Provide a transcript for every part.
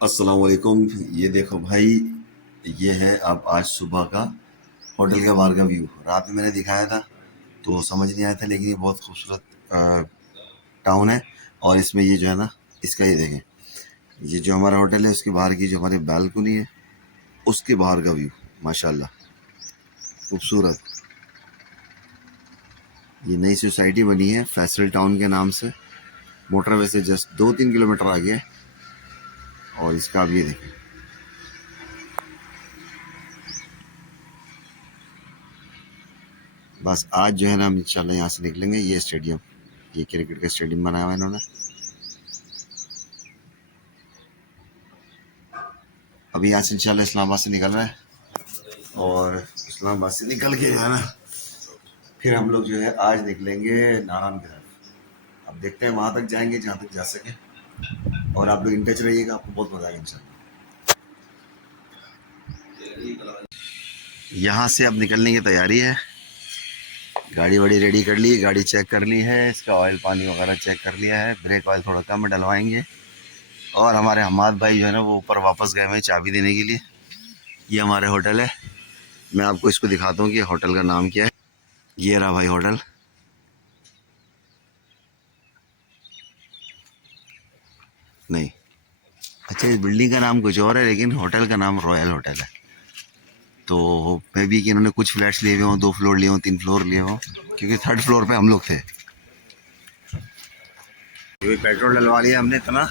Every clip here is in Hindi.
अस्सलाम वालेकुम। ये देखो भाई, ये है अब आज सुबह का होटल के बाहर का व्यू। रात में मैंने दिखाया था तो समझ नहीं आया था, लेकिन ये बहुत खूबसूरत टाउन है। और इसमें ये जो है ना, इसका ये देखें, ये जो हमारा होटल है उसके बाहर की जो हमारी बालकनी है उसके बाहर का व्यू, माशाल्लाह खूबसूरत। ये नई सोसाइटी बनी है फैसल टाउन के नाम से, मोटरवे से जस्ट 2-3 किलोमीटर आगे है। और इसका अब ये देखें, बस आज जो है ना हम इंशाल्लाह यहाँ से निकलेंगे। ये स्टेडियम, ये क्रिकेट का स्टेडियम बनाया हुआ है इन्होंने। अभी यहाँ से इंशाल्लाह इस्लामाबाद से निकल रहा है, और इस्लामाबाद से निकल के जो है ना फिर हम लोग जो है आज निकलेंगे नारायण की तरफ। अब देखते हैं वहाँ तक जाएंगे जहाँ तक जा सके, और आप लोग इन टच रहिएगा, आपको बहुत मजा आएगा इंशाल्लाह। यहाँ से अब निकलने की तैयारी है। गाड़ी वाड़ी रेडी कर ली, गाड़ी चेक कर ली है, इसका ऑयल पानी वगैरह चेक कर लिया है, ब्रेक ऑयल थोड़ा कम में डलवाएंगे। और हमारे हमाद भाई जो है ना वो ऊपर वापस गए हुए चाबी देने के लिए। ये हमारे होटल है, मैं आपको इसको दिखाता हूँ कि होटल का नाम क्या है। ये रहा भाई होटल। नहीं, अच्छा, इस बिल्डिंग का नाम कुछ और है लेकिन होटल का नाम रॉयल होटल है। तो मे भी कि इन्होंने कुछ फ्लैट्स लिए हुए हों, 2 फ्लोर लिए हों, 3 फ्लोर लिए हों, क्योंकि 3rd फ्लोर पे हम लोग थे। ये पेट्रोल डलवा लिया हमने इतना,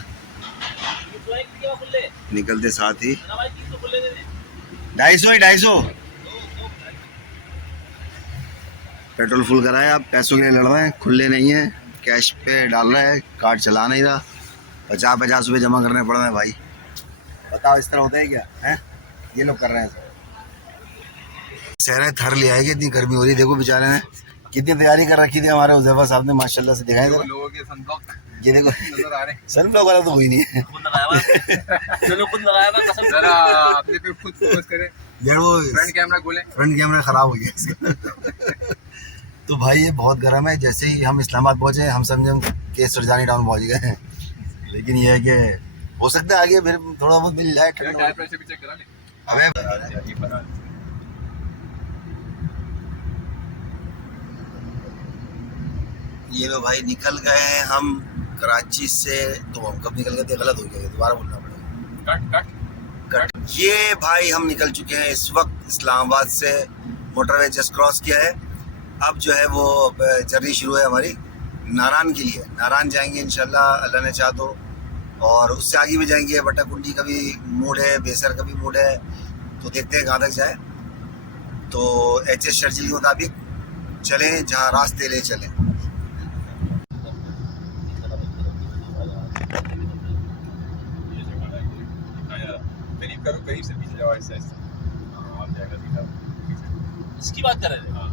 निकलते साथ ही 250 पेट्रोल फुल कराया। अब पैसों के लिए लड़ रहे हैं, खुले नहीं है, कैश पे डाल रहा है, कार्ड चला नहीं रहा। 50-50 रुपये जमा करने पड़ रहे हैं भाई। बताओ इस तरह होता है क्या है? ये लोग कर रहे हैं। शहर थर ले आएगी, इतनी गर्मी हो रही है। देखो बेचारे ने कितनी तैयारी कर रखी थी हमारे उज़ैफा साहब ने, माशाल्लाह से दिखाई दे रहा। ये देखो सन ब्लॉक वाला तो कोई नहीं है, यार वो फ्रंट कैमरा खराब हो गया इसका। तो भाई ये बहुत गर्म है। जैसे ही हम इस्लामाबाद पहुंचे हम समझे हम के सरजानी टाउन पहुंच गए हैं, लेकिन ये है कि हो सकता है आगे फिर थोड़ा बहुत मिल जाए। हमें ये लो भाई, निकल गए हैं हम कराची से। तो हम कब निकल गए थे, गलत हो गया, दोबारा बोलना पड़ेगा। कट ये भाई हम निकल चुके हैं इस वक्त इस्लामाबाद से। मोटरवे जस्ट क्रॉस किया है। अब जो है वो जर्नी शुरू है हमारी नारायण के लिए। नारायण जाएंगे इंशाल्लाह, अल्लाह ने चाह तो, और उससे आगे भी जाएंगे। बट्टाकुंडी का भी मूड है, बेसर का भी मूड है, तो देखते हैं कहाँ तक जाए। तो HS शेड्यूल के मुताबिक चलें, जहाँ रास्ते ले चलें। करो कहीं से पीछे जाओ, ऐसा ऐसा आप जाएगा सीधा। इसकी बात कर रहे थे? हाँ,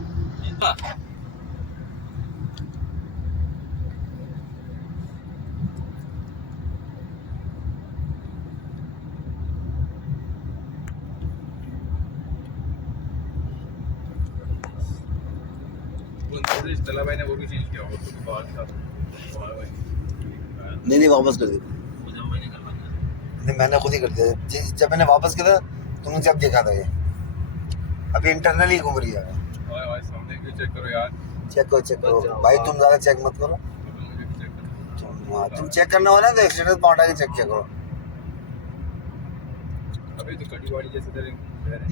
भाई ने वो भी चेंज किया होगा तो नहीं वापस कर दिया। नहीं, मैंने खुद ही कर दिया। जब मैंने वापस किया था तुमने जब देखा था, ये अभी इंटरनली घूम रही है। चेक करो यार, चेक करो भाई, तुम ज़्यादा चेक मत करो। तुम चेक करना हो ना तो एक्सीडेंट पॉइंट आके चेक किया करो। अभी तो कटी वाली जैसे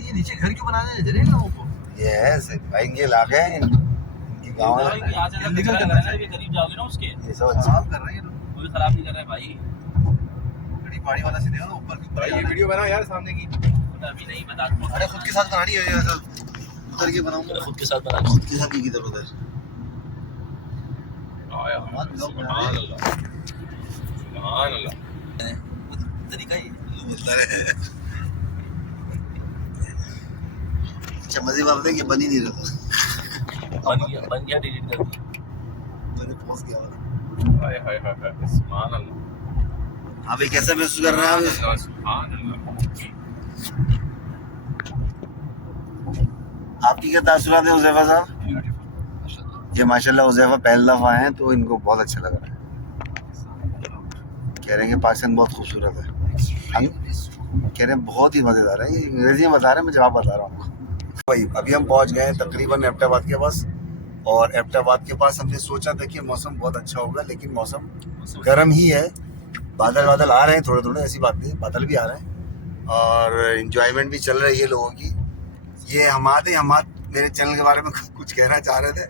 ये नीचे घर क्यों बनाने दे रहे हैं लोगों को? ये है भाई, इनके इलाके हैं, इनकी गाँव है। निकल कर रहा है, करीब जाओगे ना उसके, ये सब अच्छा कर रहे हैं, कोई खराब नहीं कर रहा है भाई। पहाड़ी वाला से देखो ऊपर की। भाई ये वीडियो बनाओ यार सामने की। अभी नहीं बता दूं। अरे खुद के साथ बनानी है यार, उधर के बनाऊंगा। खुद के साथ बना, खुद के साथ ही किधर उधर आया। सुभान अल्लाह, सुभान अल्लाह। तरीका ही बोलता है। अच्छा, मजे बात है कि बन ही नहीं रहा था। बन गया डिलीट कर दिया, मैंने पहुंच गया। हाय हाय हाय, सुभान अल्लाह। अभी कैसा महसूस कर रहे हैं आपकी क्या तासुरात है उज़ैफा साहब? ये माशाल्लाह उज़ैफा पहली दफ़ा आए हैं तो इनको बहुत अच्छा लग रहा है। कह रहे हैं कि पाकिस्तान बहुत खूबसूरत है। कह रहे हैं बहुत ही मज़ेदार है। ये अंग्रेजी में बता रहे हैं, मैं जवाब बता रहा हूँ भाई। अभी हम पहुँच गए हैं तकरीबन एबटाबाद के पास, और एबटाबाद के पास हमने सोचा था कि मौसम बहुत अच्छा होगा, लेकिन मौसम गर्म ही है। बादल बादल आ रहे हैं थोड़े थोड़े, ऐसी बात नहीं, बादल भी आ रहे हैं और इंजॉयमेंट भी चल रही है लोगों की। ये हम मेरे चैनल के बारे में कुछ कहना चाह रहे थे,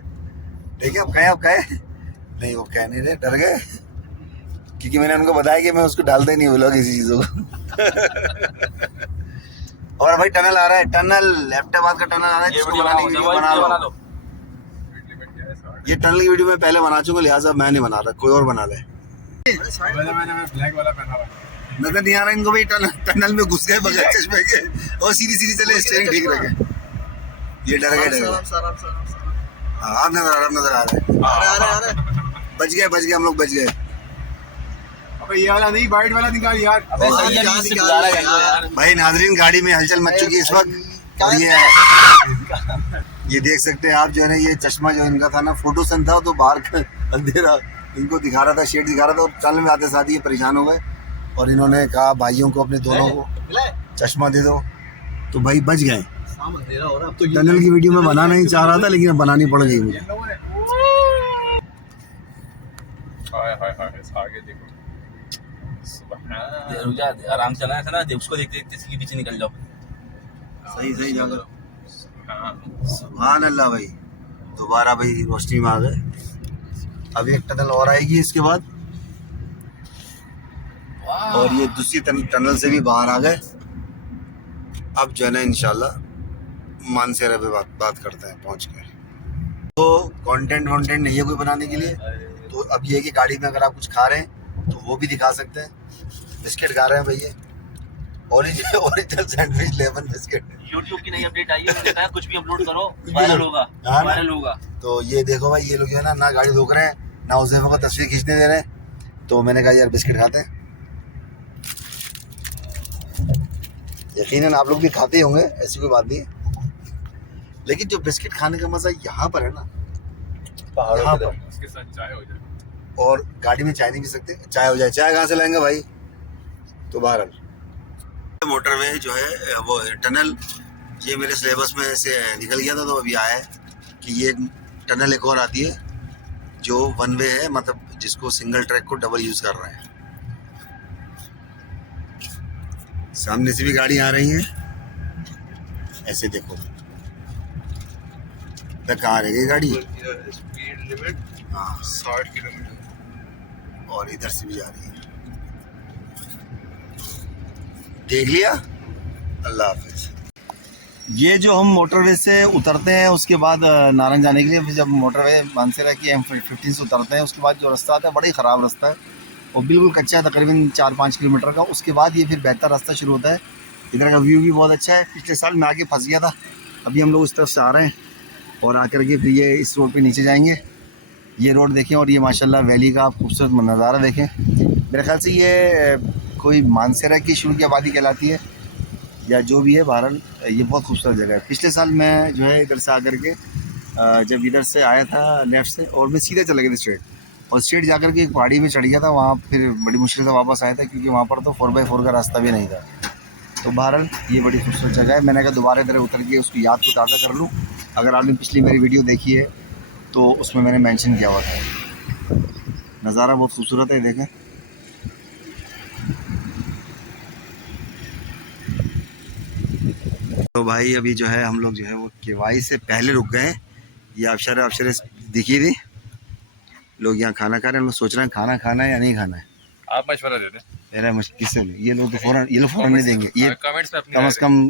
देखिए अब कहे नहीं, वो कह नहीं रहे, डर गए, क्योंकि मैंने उनको बताया कि मैं उसको डालता ही नहीं व्लॉग किसी चीज़ों को। और भाई टनल आ रहा है, टनल एबटाबाद का टनल आ रहा है, जिसको बनाने की वीडियो बना लो। ये टनल की वीडियो मैं पहले बना चुका, लिहाजा मैं नहीं बना रहा, कोई और बना ले। ब्लैक वाला पहना हुआ नजर नहीं आ रहा इनको भाई, टनल में घुस गए बगैर चश्मे के, और सीधी चले, स्टीयरिंग ठीक रखे। ये डर गए हाँ, नजर आ रहे, बच गए हम लोग, बच गए। अबे ये वाला नहीं, वाइट वाला निकाल यार। भाई नाजरीन, गाड़ी में हलचल मच चुकी है इस वक्त, और ये देख सकते हैं आप, जो है ना, ये चश्मा जो इनका था ना, फोटो सन था, तो बाहर का अंधेरा इनको दिखा रहा था, शेड दिखा रहा था, और चल में आते साथ ही ये परेशान हो गए, और इन्होंने कहा भाइयों को अपने दोनों को चश्मा दे दो, तो भाई बच गए। टनल की वीडियो में बनाना ही चाह रहा था, लेकिन अब बनानी पड़ गई मुझे। आराम से चलाया था ना, उसको देखते देखते इसके पीछे निकल जाओ। सही जाकर सुभान अल्लाह भाई, दोबारा भाई रोशनी में आ गए। अब एक टनल और आएगी इसके बाद, और ये दूसरी टनल से भी बाहर आ गए। अब जो है ना इंशाल्लाह मानसेरा पे बात करते हैं पहुंच के। तो कंटेंट नहीं है कोई बनाने के लिए, तो अब ये है कि गाड़ी में अगर आप कुछ खा रहे हैं तो वो भी दिखा सकते हैं। बिस्किट खा रहे हैं भैया, original sandwich lemon biscuit. YouTube की नई अपडेट आई है, उन्होंने कहा कुछ भी अपलोड करो वायरल होगा। तो ये देखो भाई, ये लोग जो है ना गाड़ी रोक रहे हैं, ना उज़ैफा को तस्वीर खींचने दे रहे हैं, तो मैंने कहा यार बिस्किट खाते हैं। यकीनन आप लोग भी खाते ही होंगे, ऐसी कोई बात नहीं है, लेकिन जो बिस्किट खाने का मजा यहाँ पर है ना, यहाँ पर, उसके साथ चाय हो जाए, और गाड़ी में चाय नहीं पी सकते, चाय हो जाए, चाय कहाँ से लाएंगे भाई। तो बहरहाल मोटरवे जो है वो टनल, ये मेरे सिलेबस में से निकल गया था, तो अभी आया है कि ये टनल एक और आती है जो वन वे है, मतलब जिसको सिंगल ट्रैक को डबल यूज कर रहे हैं। सामने से भी गाड़ी आ रही है, ऐसे देखो कहाँ रह गई गाड़ी, स्पीड लिमिट हाँ 60 किलोमीटर, और इधर से भी आ रही है, देख लिया। अल्लाह हाफिज। ये जो हम मोटरवे से उतरते हैं, उसके बाद नारंग जाने के लिए, फिर जब मोटरवे मानसेरा की M15 से उतरते हैं, उसके बाद जो रास्ता आता है बड़ा ही ख़राब रास्ता है, और बिल्कुल कच्चा है, तकरीबन 4-5 किलोमीटर का। उसके बाद ये फिर बेहतर रास्ता शुरू होता है। इधर का व्यू भी बहुत अच्छा है। पिछले साल मैं आगे फंस गया था, अभी हम लोग उस तरफ से आ रहे हैं, और आकर के फिर ये इस रोड पे नीचे जाएंगे। ये रोड देखें, और ये माशाल्लाह वैली का खूबसूरत नज़ारा देखें। मेरे ख्याल से ये कोई मानसेरा की शुरू की आबादी कहलाती है, या जो भी है, बहरहाल ये बहुत खूबसूरत जगह है। पिछले साल मैं जो है इधर से आकर के, जब इधर से आया था लेफ़्ट से, और मैं सीधे चला गया था स्ट्रेट, और स्ट्रेट जाकर के एक पहाड़ी में चढ़ गया था, वहाँ फिर बड़ी मुश्किल से वापस आया था, क्योंकि वहाँ पर तो 4x4 का रास्ता भी नहीं था। तो बहरहाल ये बड़ी खूबसूरत जगह है। मैंने कहा दोबारा इधर उतर के उसकी याद को ताज़ा कर लूँ। अगर आपने पिछली मेरी वीडियो देखी है तो उसमें मैंने मेंशन किया हुआ था। नज़ारा बहुत खूबसूरत है, देखें। तो भाई अभी जो है हम लोग जो है वो केवाई से पहले रुक गए। ये अफसर दिखी थी, लोग यहाँ खाना खा रहे हैं। हम लोग सोच रहे हैं खाना खाना है या नहीं खाना है। आप मशवरा दे दें। मेरा किससे ये लोग तो फ़ौरन नहीं देंगे, ये कमेंट्स में कम से कम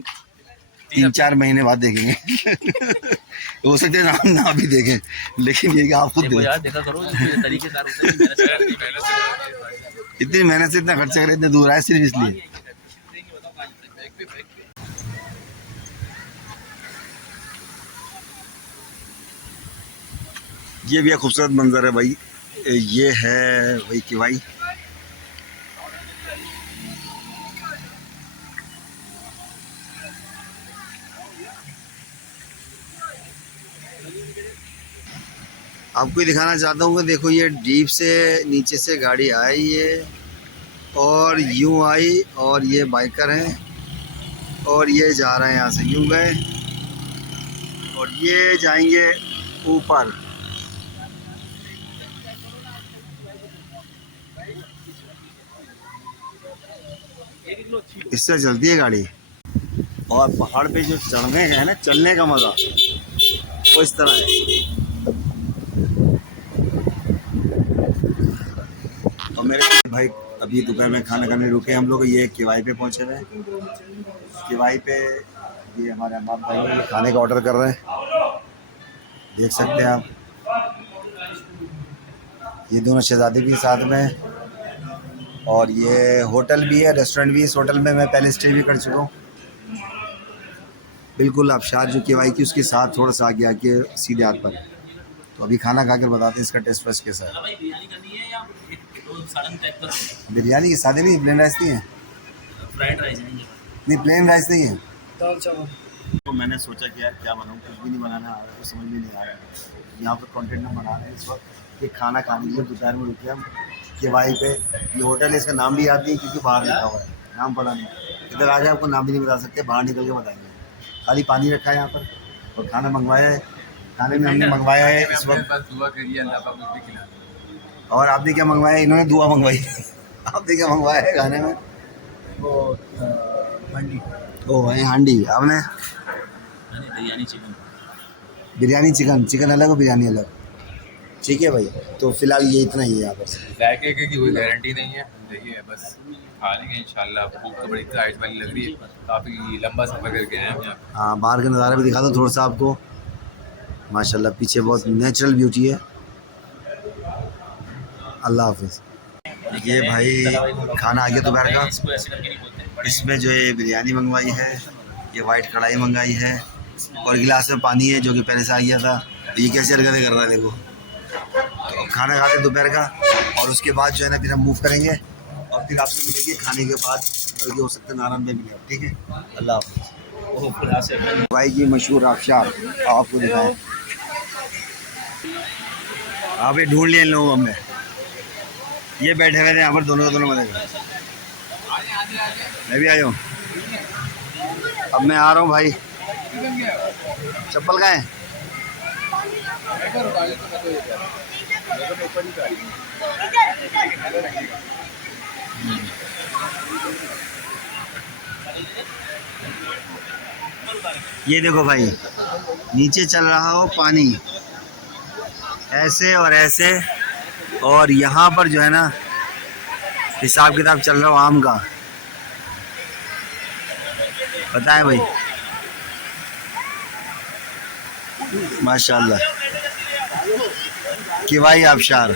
3-4 महीने बाद देखेंगे। हो सकते हैं ना भी देखें, लेकिन ये कि आप खुद देखा करो तरीके इतनी मेहनत से इतना खर्चा करे, इतने दूर आए सिर्फ इसलिए। ये भी एक खूबसूरत मंजर है भाई। ये है वही केवाई। आपको ही दिखाना चाहता हूँ कि देखो, ये डीप से नीचे से गाड़ी आई है, और यूं आई और ये बाइकर हैं और ये जा रहे हैं यहाँ से, यूं गए और ये जाएंगे ऊपर। इससे चलती है गाड़ी। और पहाड़ पे जो चढ़ने का है ना, चलने का मज़ा वो इस तरह है। तो मेरे भाई अभी दोपहर में खाना खाने रुके हम लोग, ये किवाई पे पहुंचे हुए हैं। किवाई पे ये हमारे अम्मा भाई ये खाने का ऑर्डर कर रहे हैं, देख सकते हैं आप। ये दोनों शहजादी भी साथ में, और ये होटल भी है, रेस्टोरेंट भी। इस होटल में मैं पहले स्टे भी कर चुका हूँ। बिल्कुल आबशार जो किवाई की उसके साथ थोड़ा सा आगे आके सीधे हाथ पर। तो अभी खाना खा कर बताते हैं इसका टेस्ट वेस्ट कैसा है। बिरयानी की सादे नहीं, प्लेन राइस नहीं है? फ्राइड राइस नहीं, प्लेन राइस नहीं है, दाल चावल। तो मैंने सोचा कि यार क्या बनाऊँ, कुछ भी नहीं बनाना आ रहा है, समझ में नहीं आ रहा है। यहाँ पर कंटेंट में बना रहे हैं इस वक्त कि खाना खाने के लिए दोपहर में रुके हम किवाई पे। ये होटल है, इसका नाम भी याद नहीं क्योंकि बाहर लिखा हुआ है, नाम पता नहीं। इधर आके आपको नाम भी नहीं बता सकते, बाहर निकल के बताएंगे। खाली पानी रखा है यहाँ पर और खाना मंगवाया है। खाने में हमने मंगवाया है इस वक्त। और आपने क्या मंगवाया है? इन्होंने दुआ मंगवाई। आपने क्या मंगवाया है खाने में? हांडी। ओ भाई हांडी। आपने? Biryani chicken. Biryani chicken. Chicken अलग और बिरयानी अलग, ठीक है भाई। तो फिलहाल ये इतना ही है यहाँ पर। जायके की कोई गारंटी नहीं है, देखिए बस खा लेंगे इंशाल्लाह। भूख तो बड़ी तेज वाली लग रही है, काफ़ी लंबा सफ़र करके आए हैं यहाँ। हाँ, बाहर का नज़ारा भी दिखा दो थोड़ा सा आपको। माशाल्लाह पीछे बहुत नेचुरल ब्यूटी है। अल्लाह हाफिज़। ये भाई खाना आ गया दोपहर का। इसमें जो है बिरयानी मंगवाई है, ये वाइट कढ़ाई मंगाई है और गिलास में पानी है जो कि पहले से आ गया था। तो ये कैसे हरकतें कर रहा है देखो। तो खाना खाते दोपहर का और उसके बाद जो है ना फिर हम मूव करेंगे और फिर आपसे मिलेंगे खाने के बाद, बल्कि हो सकता है नारायण में मिले, ठीक है। अल्लाह हाफिज़। भाई की मशहूर आबशार आपको दिखाएं। आप ये ढूंढ लिए इन लोगों हमने, ये बैठे हुए थे यहाँ पर दोनों मजे कर। मैं भी आया हूँ, अब मैं आ रहा हूँ भाई। चप्पल कहाँ है? ये देखो भाई, नीचे चल रहा हो पानी ऐसे और ऐसे, और यहाँ पर जो है ना हिसाब किताब चल रहा हो आम का। पता है भाई, माशाल्लाह किवाई आबशार।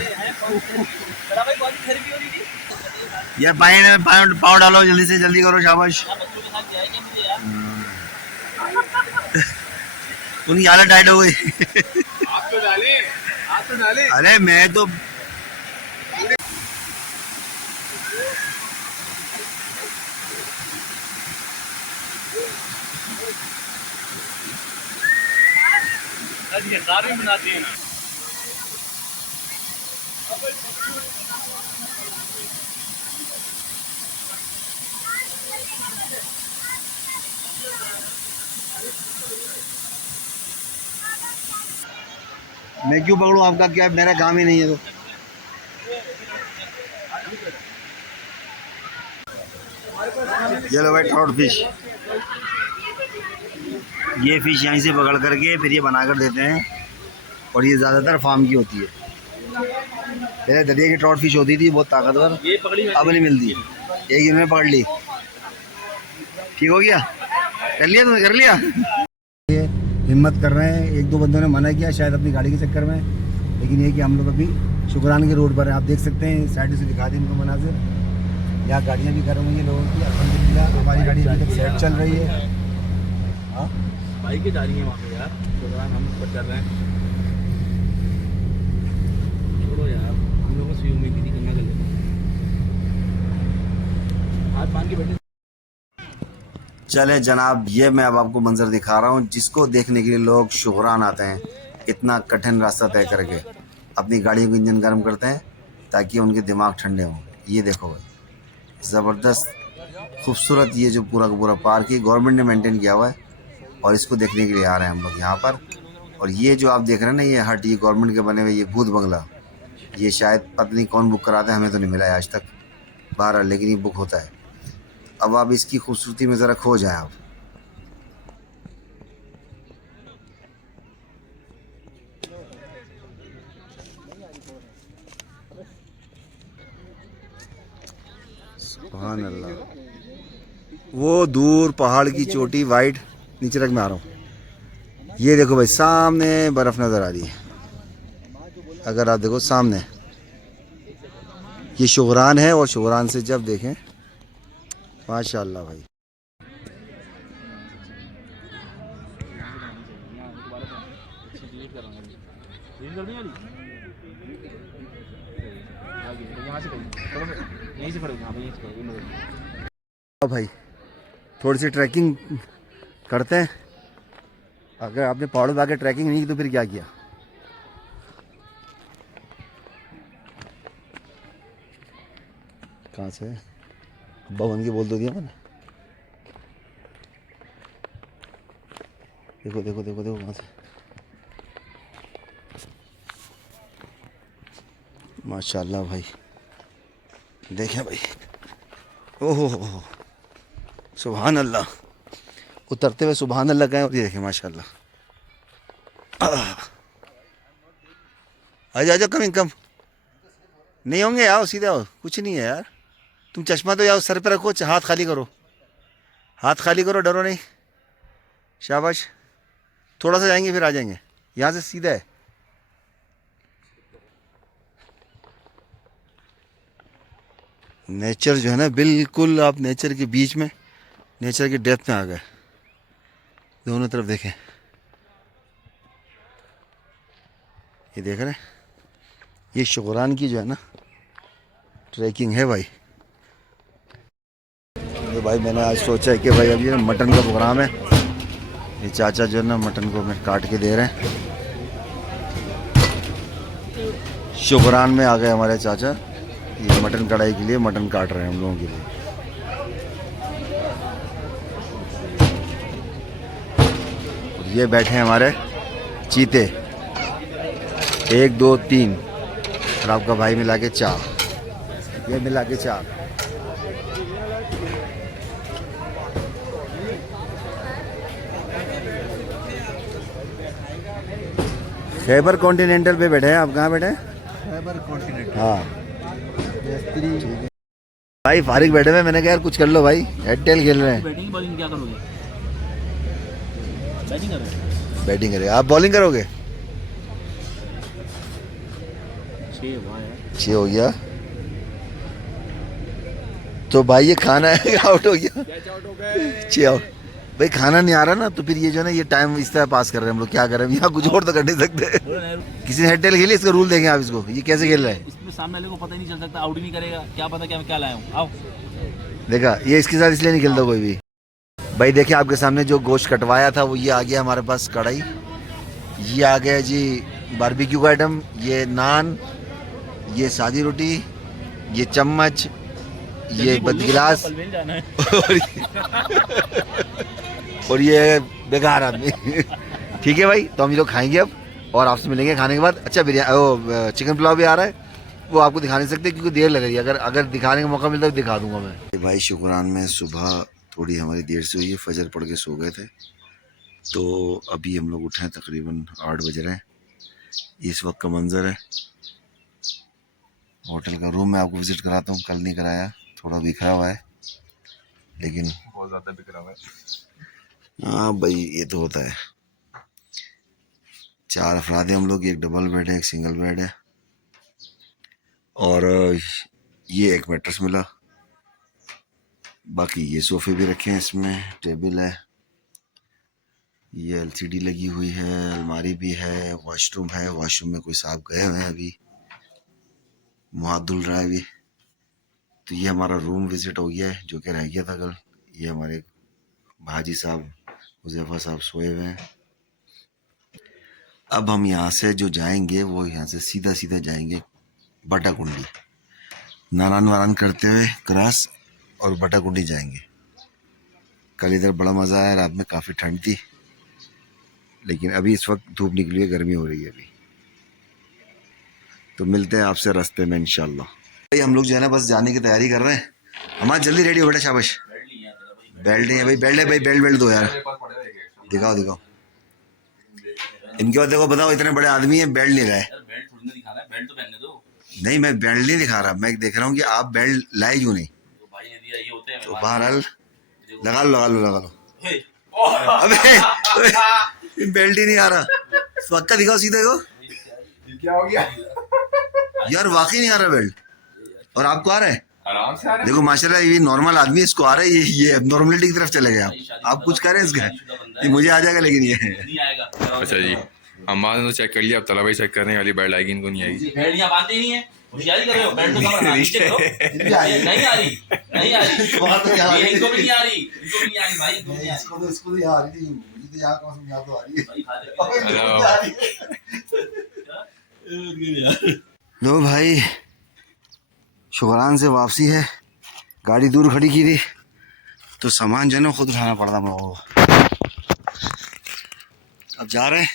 यार पाँव डालो, जल्दी से जल्दी करो, शाबाश। उनकी हालत टाइट हो गई। आप तो डाले। अरे मैं तो सारे बनाते हैं ना। मैं क्यों पकड़ूं आपका, क्या मेरा काम ही नहीं है। तो ये लो भाई ट्राउट फिश। ये फिश यहीं से पकड़ करके फिर ये बना कर देते हैं और ये ज़्यादातर फार्म की होती है। पहले दरिया की ट्राउट फिश होती थी बहुत ताकतवर, अब नहीं मिलती। एक इन्होंने पकड़ ली, ठीक हो गया, कर लिया तुमने, कर लिया। ये हिम्मत कर रहे हैं, एक दो बंदों ने मना किया शायद अपनी गाड़ी के चक्कर में, लेकिन ये कि हम लोग अभी शुक्रान के रोड पर हैं। आप देख सकते हैं साइड से दिखा दें इनको मनाजिर। यहाँ गाड़ियाँ भी गर्म हुई हैं लोगों की, अल्हम्दुलिल्लाह। हमारी गाड़ी अभी तक सेट चल रही है। हाँ बाइकें जा रही हैं वहाँ पे यार, शुक्रान हम ऊपर चल रहे हैं। छोड़ो यार, हम लोगों से उम्मीद थी गंगा जल हाथ बांध के बैठे। चले जनाब, ये मैं अब आपको मंजर दिखा रहा हूँ जिसको देखने के लिए लोग शुक्रान आते हैं। इतना कठिन रास्ता तय करके अपनी गाड़ियों को इंजन गर्म करते हैं ताकि उनके दिमाग ठंडे हों। ये देखो भाई, ज़बरदस्त खूबसूरत ये जो पूरा का पूरा पार्क है गवर्नमेंट ने मेंटेन किया हुआ है और इसको देखने के लिए आ रहे हैं हम लोग यहाँ पर। और ये जो आप देख रहे हैं ना ये हट, ये गवर्नमेंट के बने हुए ये भूत बंगला, ये शायद पता नहीं कौन बुक कराता है, हमें तो नहीं मिला है आज तक बाहर, लेकिन ये बुक होता है। अब आप इसकी खूबसूरती में ज़रा खो जाएं आप। सुभान अल्लाह, वो दूर पहाड़ की चोटी वाइट, नीचे तक मैं आ रहा हूँ। ये देखो भाई सामने बर्फ़ नज़र आ रही है, अगर आप देखो सामने ये शुगरान है, और शुगरान से जब देखें माशाल्लाह भाई। भाई थोड़ी सी ट्रैकिंग करते हैं। अगर आपने पहाड़ों पे आके ट्रैकिंग नहीं की तो फिर क्या किया। कहाँ से भवन की बोल तो दिया मैंने। देखो देखो देखो देखो कहाँ से, माशाल्लाह भाई। देखें भाई, ओहो हो, सुभान अल्लाह। उतरते हुए सुभान अल्लाह कहें, और ये देखें माशाल्लाह। आजा आजा, कम इनकम नहीं होंगे, आओ सीधे आओ, कुछ नहीं है यार। तुम चश्मा तो यार सर पे रखो, हाथ खाली करो, हाथ खाली करो, डरो नहीं। शाबाश, थोड़ा सा जाएंगे फिर आ जाएंगे, यहाँ से सीधा है। नेचर जो है ना, बिल्कुल आप नेचर के बीच में, नेचर के डेप्थ में आ गए। दोनों तरफ देखें, ये देख रहे हैं, ये शुगरान की जो है ना ट्रैकिंग है भाई। तो भाई मैंने आज सोचा है कि भाई अभी ना मटन का प्रोग्राम है। ये चाचा जो है ना मटन को मैं काट के दे रहे हैं। शुगरान में आ गए हमारे चाचा, ये मटन कढ़ाई के लिए मटन काट रहे हैं हम लोगों के लिए। और ये बैठे हैं हमारे चीते, 1 2 3 और आपका भाई मिला के 4, ये मिला के 4। खैबर कॉन्टिनेंटल पे बैठे हैं आप। कहाँ बैठे हैं? खैबर कॉन्टिनेंटल। हाँ भाई फारिग बैठे हुए, मैंने कहा यार कुछ कर लो भाई, हेड टेल खेल रहे हैं। बैटिंग बॉलिंग क्या करोगे? बैटिंग करोगे? बैटिंग करें आप, बॉलिंग करोगे? 6 हो गया तो भाई ये खाना है आउट हो गया, 6 आउट। भाई खाना नहीं आ रहा ना, तो फिर ये जो है ना ये टाइम इस तरह पास कर रहे हैं हम लोग, क्या करें यहाँ, कुछ और तो कर नहीं सकते। किसी ने हेड टेल खेली, इसका रूल देखें आप इसको, ये कैसे खेल रहा है। इसमें सामने वाले को पता ही नहीं चल सकता, आउट ही नहीं करेगा, क्या पता क्या लाया हूँ। आओ देखा, ये इसके साथ इसलिए नहीं खेलता कोई भी। भाई देखिए आपके सामने जो गोश्त कटवाया था वो ये आ गया हमारे पास कढ़ाई, ये आ गया जी बारबेक्यू का आइटम, ये नान, ये सादी रोटी, ये चम्मच, ये गिलास और ये बेकार आदमी। ठीक है भाई, तो हम ये लोग खाएंगे अब और आपसे मिलेंगे खाने के बाद। अच्छा बिरयानी, चिकन पुलाव भी आ रहा है, वो आपको दिखा नहीं सकते क्योंकि देर लग रही है। अगर दिखाने का मौका मिलता है तो दिखा दूंगा मैं। भाई शुक्रान में सुबह थोड़ी हमारी देर से हुई है, फजर पढ़ के सो गए थे, तो अभी हम लोग उठे हैं तकरीबन 8 बज रहे हैं। इस वक्त का मंजर है होटल का। रूम मैं आपको विजिट कराता हूँ, कल नहीं कराया, थोड़ा बिखरा हुआ है, लेकिन बहुत ज़्यादा बिखरा हुआ है। हाँ भाई ये तो होता है। 4 अफराद हैं हम लोग, एक डबल बेड है, एक सिंगल बेड है, और ये एक मैट्रेस मिला। बाकी ये सोफे भी रखे हैं, इसमें टेबल है, ये एलसीडी लगी हुई है, अलमारी भी है, वॉशरूम है। वॉशरूम में कोई साहब गए हुए हैं अभी, मुँह हाथ धुल रहा है अभी। तो ये हमारा रूम विजिट हो गया है, जो कि रह गया था कल। ये हमारे भाजी साहब हुज़ैफा साहब सोए हुए हैं। अब हम यहाँ से जो जाएंगे वो यहाँ से सीधा सीधा जाएंगे बाटा कुंडी, नारायण वारायण करते हुए क्रॉस और बटाकुंडी जाएंगे। कल इधर बड़ा मज़ा आया, रात में काफ़ी ठंड थी, लेकिन अभी इस वक्त धूप निकली है, गर्मी हो रही है अभी। तो मिलते हैं आपसे रास्ते में इंशाल्लाह। भाई हम लोग जो है ना बस जाने की तैयारी कर रहे हैं। हमारा जल्दी रेडी हो बेटा, शाबाश। बेल्ट नहीं है भाई, बेल्ट है भाई, बेल्ट दो यार, दिखाओ दिखाओ। इनके बाद देखो, बताओ इतने बड़े आदमी हैं, बेल्ट नहीं लाए। बेल्ट थोड़ी ना दिखा रहा है, बेल्ट तो पहनने दो। नहीं मैं बेल्ट नहीं दिखा रहा, मैं देख रहा हूँ कि आप बेल्ट लाए क्यों नहीं। तो भाई ने दिया, ये होते हैं तो बहरहाल लगा लो लगा लो लगा लो। हे, अबे बेल्ट ही नहीं आ रहा, पक्का दिखाओ सीधे को। क्या हो गया यार वाकई नहीं आ रहा बेल्ट, और आपको आ रहा है? आराम से आ रहा देखो माशाल्लाह ये नॉर्मल आदमी है, इसको आ रहा है, ये नॉर्मलिटी की तरफ चले गए आप कुछ कह रहे हैं इसका, ये मुझे आ जाएगा लेकिन ये नहीं आएगा। अच्छा जी, हमारे ने तो चेक कर लिया, अब तला भाई चेक करने वाली बेल्ट आएगी, इनको नहीं आएगी। बेल्ट यहाँ बांधते ही नहीं है, होशियारी कर रहे हो। बेल्ट तो कमर नीचे करो। नहीं आ रही, नहीं आ रही, ये इनको भी नहीं आ रही, इनको भी नहीं आ रही भाई, इनको भी नहीं आ रही। इसको तो आ रही थी, मुझे तो यहाँ कौन समझा तो आ रही है। भाई खा ले। लो भाई शुक्रान से वापसी है, गाड़ी दूर खड़ी की थी तो सामान जो है ना खुद उठाना पड़ता हम लोगों को। अब जा रहे हैं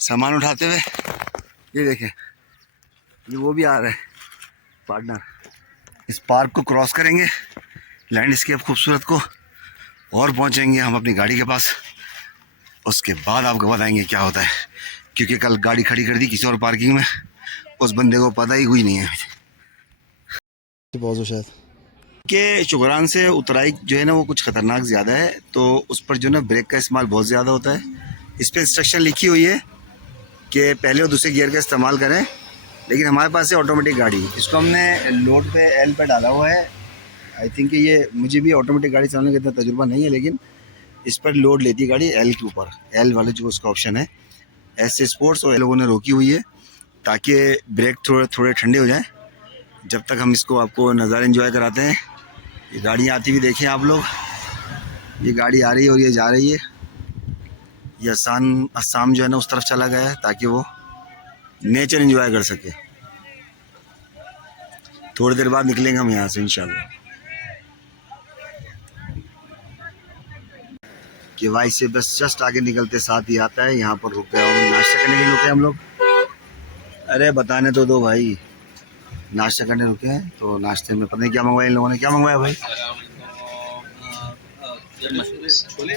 सामान उठाते हुए, ये देखें ये वो भी आ रहा है पार्टनर। इस पार्क को क्रॉस करेंगे, लैंडस्केप खूबसूरत को, और पहुंचेंगे हम अपनी गाड़ी के पास। उसके बाद आपको बताएंगे क्या होता है, क्योंकि कल गाड़ी खड़ी कर दी किसी और पार्किंग में, उस बंदे को पता ही हुई नहीं है शायद कि शुक्रान से उतराई जो है ना वो कुछ ख़तरनाक ज़्यादा है, तो उस पर जो है ना ब्रेक का इस्तेमाल बहुत ज़्यादा होता है। इस पर इंस्ट्रक्शन लिखी हुई है कि पहले और दूसरे गियर का इस्तेमाल करें, लेकिन हमारे पास है ऑटोमेटिक गाड़ी, इसको हमने लोड पे एल पे डाला हुआ है। आई थिंक ये मुझे भी ऑटोमेटिक गाड़ी चलाने का इतना तजुर्बा नहीं है, लेकिन इस पर लोड लेती है गाड़ी एल के ऊपर, एल वाले जो उसका ऑप्शन है ऐसे स्पोर्ट्स, और लोगों ने रोकी हुई है ताकि ब्रेक थोड़े ठंडे हो जाएं। जब तक हम इसको आपको नज़ारा एंजॉय कराते हैं। ये गाड़ियाँ आती हुई देखें आप लोग, ये गाड़ी आ रही है और ये जा रही है। ये असम जो है ना उस तरफ चला गया है ताकि वो नेचर एंजॉय कर सके। थोड़ी देर बाद निकलेंगे हम यहाँ से इंशाल्लाह। कि वाई से बस जस्ट आगे निकलते साथ ही आता है, यहाँ पर रुक गए और नाश्ता करने के लिए रुके हम लोग। अरे बताने तो दो भाई, नाश्ता करने रुके हैं तो नाश्ते में पता नहीं क्या मंगवाया इन लोगों ने। क्या मंगवाया भाई? छोले,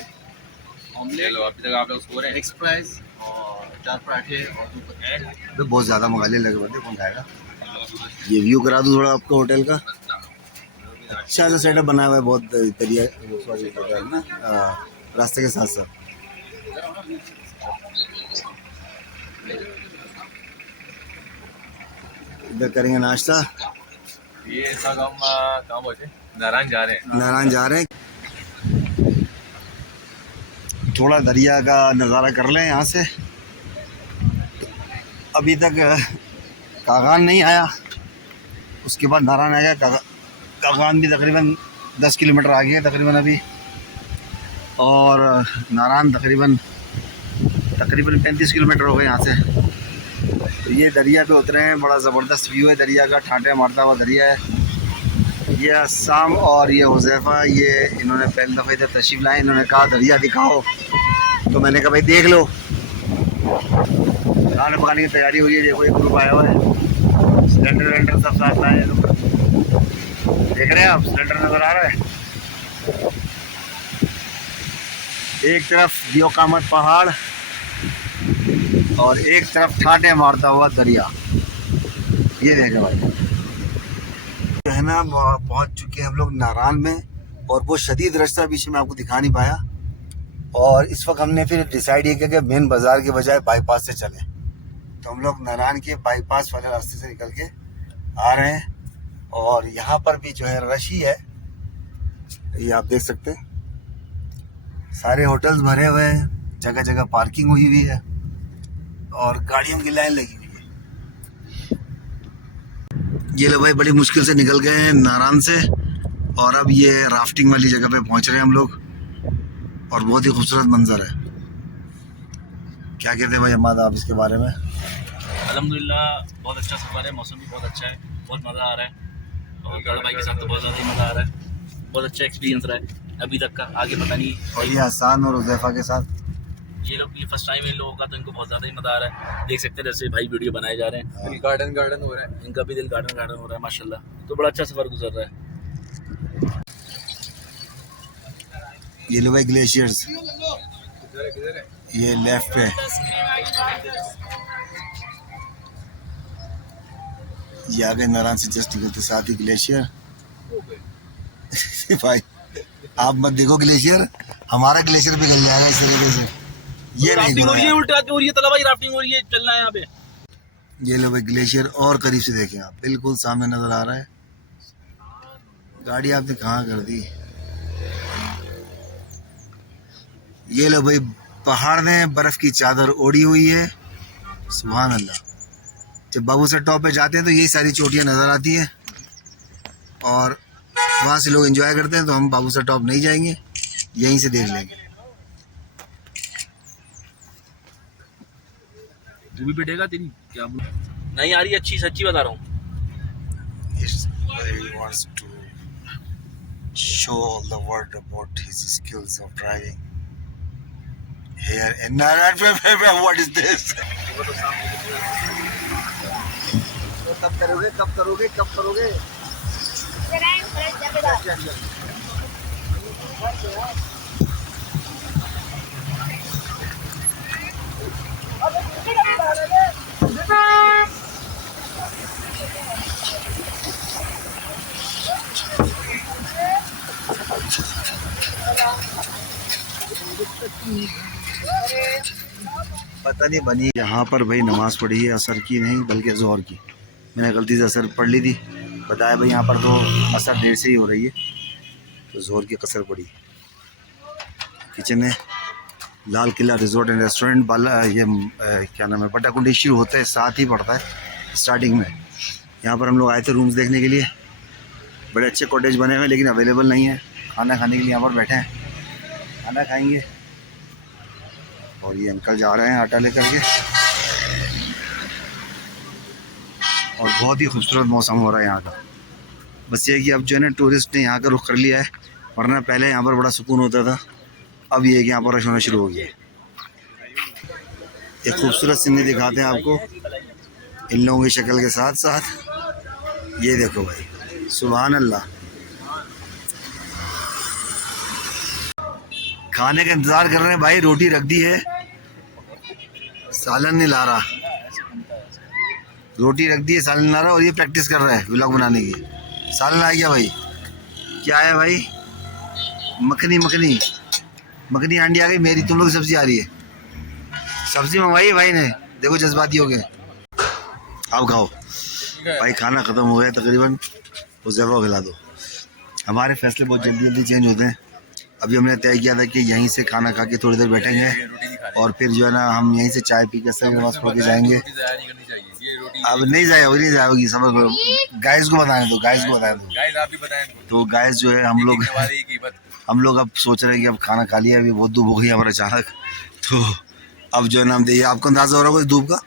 ऑमलेट, अभी तक आप लोग सो रहे हैं, एक्स फ्राइज और 4 पराठे और 2 पकौड़े। तो बहुत ज़्यादा मंगा लगे बंदे, कौन खाएगा। ये व्यू करा दूँ थोड़ा आपको होटल का, अच्छा सा सेटअप बनाया हुआ है, बहुत तरिया ना रास्ते के साथ साथ। इधर करेंगे नाश्ता। ये सब हम कहाँ पहुँचे? नारायण जा रहे हैं। नारायण जा रहे हैं, थोड़ा दरिया का नज़ारा कर लें यहाँ से। अभी तक कागान नहीं आया, उसके बाद नारायण आएगा। कागान भी तकरीबन 10 किलोमीटर आगे है तकरीबन अभी, और नारायण तकरीबन 35 किलोमीटर हो गए यहाँ से। तो ये दरिया पे उतरे हैं, बड़ा ज़बरदस्त व्यू है दरिया का, ठाटे मारता हुआ दरिया है। ये अस्साम और ये हुज़ैफ़ा, ये इन्होंने पहली दफ़ा इधर तशरीफ़ लाए, इन्होंने कहा दरिया दिखाओ, तो मैंने कहा भाई देख लो। खाना पकाने की तैयारी हो रही है, देखो एक ग्रुप आया हुआ है, सिलेंडर सब साथ लाए हैं लोग। देख रहे हैं आप, सिलेंडर नज़र आ रहा है। एक तरफ दियोकामत पहाड़ और एक तरफ ठाटे मारता हुआ दरिया, ये देखें भाई। जो है ना पहुंच चुके हैं हम लोग नारायण में, और वो शदीद रास्ता बीच में आपको दिखा नहीं पाया, और इस वक्त हमने फिर डिसाइड ये किया कि मेन बाज़ार के बजाय बाईपास से चलें। तो हम लोग नारायण के बाईपास वाले रास्ते से निकल के आ रहे हैं, और यहाँ पर भी जो है रश ही है, ये आप देख सकते हैं। सारे होटल्स भरे हुए हैं, जगह जगह पार्किंग हुई हुई है और गाड़ियों की लाइन लगी हुई है। ये लोग भाई बड़ी मुश्किल से निकल गए हैं नारायण से, और अब ये राफ्टिंग वाली जगह पे पहुंच रहे हैं हम लोग, और बहुत ही खूबसूरत मंजर है। क्या कहते हैं भाई अहमद आप इसके बारे में? अल्हम्दुलिल्लाह बहुत अच्छा सफ़र है, मौसम भी बहुत अच्छा है, बहुत मज़ा आ रहा है, और बड़े भाई के साथ तो बहुत ज़्यादा ही मज़ा आ रहा है। बहुत अच्छा एक्सपीरियंस रहा है अभी तक का, आगे पता नहीं। और ये हसन और हुज़ैफा के साथ ये लोग ये फर्स्ट टाइम इन लोगों का, तो इनको बहुत ज़्यादा ही मज़ा आ रहा है। देख सकते हैं जैसे भाई वीडियो बनाए जा रहे हैं, गार्डन गार्डन हो रहा है, इनका भी दिल गार्डन गार्डन हो रहा है माशाल्लाह। तो बड़ा अच्छा सफ़र गुजर रहा है। ये लो भाई ग्लेशियर्स, किधर है? ये लेफ्ट पे, ये आगे नारायण से जस्ट निकलते साथ ही ग्लेशियर। भाई आप मत देखो ग्लेशियर, हमारा ग्लेशियर पिघल जाएगा इस तरीके से। ये नहीं राफ्टिंग हो रही है, घुमा। उल्टा हो रही है, तला भाई राफ्टिंग हो रही है, चलना है यहाँ पे। ये लो भाई ग्लेशियर और करीब से देखें आप, बिल्कुल सामने नजर आ रहा है। गाड़ी आपने कहाँ कर दी। ये लो भाई पहाड़ में बर्फ की चादर ओढ़ी हुई है, सुभान अल्लाह। जब बाबूसर टॉप पे जाते हैं तो यही सारी चोटियाँ नज़र आती हैं और वहाँ से लोग एंजॉय करते हैं। तो हम बाबूसर टॉप नहीं जाएंगे, यहीं से देख लेंगे। तू भी बैठेगा तेरी क्या नहीं आ रही, अच्छी सच्ची बता रहा हूँ। He wants to show all the world about his skills of driving here in what is this? कब करोगे कब करोगे कब करोगे? पता नहीं बनी। यहाँ पर भाई नमाज पढ़ी है असर की नहीं बल्कि जोहर की। मैंने गलती से असर पढ़ ली थी, बताया भाई यहाँ पर तो असर देर से ही हो रही है, तो जोहर की कसर पड़ी। किचन है Lal Qila resort and restaurant वाला, ये क्या नाम है, बटाकुंडी शुरू होता है साथ ही पड़ता है स्टार्टिंग में। यहाँ पर हम लोग आए थे रूम्स देखने के लिए, बड़े अच्छे कॉटेज बने हुए हैं लेकिन अवेलेबल नहीं है। खाना खाने के लिए यहाँ पर बैठे हैं, खाना खाएंगे। और ये अंकल जा रहे हैं आटा लेकर के, और बहुत ही खूबसूरत मौसम हो रहा है यहाँ का। बस ये है कि अब जो है ना टूरिस्ट ने यहाँ का रुख कर लिया है, वरना पहले यहाँ पर बड़ा सुकून होता था, अब ये है कि यहाँ पर रश होना शुरू हो गया है। एक खूबसूरत सीनरी दिखाते हैं आपको इन लोगों की शक्ल के साथ साथ। ये देखो भाई सुभान अल्लाह, खाने का इंतज़ार कर रहे हैं भाई। रोटी रख दी है, सालन नहीं ला रहा, रोटी रख दी है सालन नहीं ला रहा, और ये प्रैक्टिस कर रहा है व्लॉग बनाने की। सालन आ गया भाई, क्या है भाई? मखनी मखनी मखनी हांडी आ गई मेरी, तुम लोग की सब्जी आ रही है। सब्जी मंगवाई है भाई ने, देखो जज्बाती हो गए। आप खाओ भाई, खाना ख़त्म हो गया तकरीबन, हुज़ैफा को खिला दो। हमारे फैसले बहुत जल्दी जल्दी चेंज होते हैं। अभी हमने तय किया था कि यहीं से खाना खा के थोड़ी देर बैठेंगे और फिर जो है ना हम यहीं से चाय पी के सर नमाज पढ़ के जाएंगे। अब नहीं जाएगी समझ लो, गाइस को बताएं दो, गाइस को बताएं दो। तो गाइस जो है हम लोग अब सोच रहे हैं कि अब खाना खा लिया, अभी बहुत धूप हो गई हमारा अचानक, तो अब जो है ना हम देखिए, आपको अंदाज़ा हो रहा होगा धूप का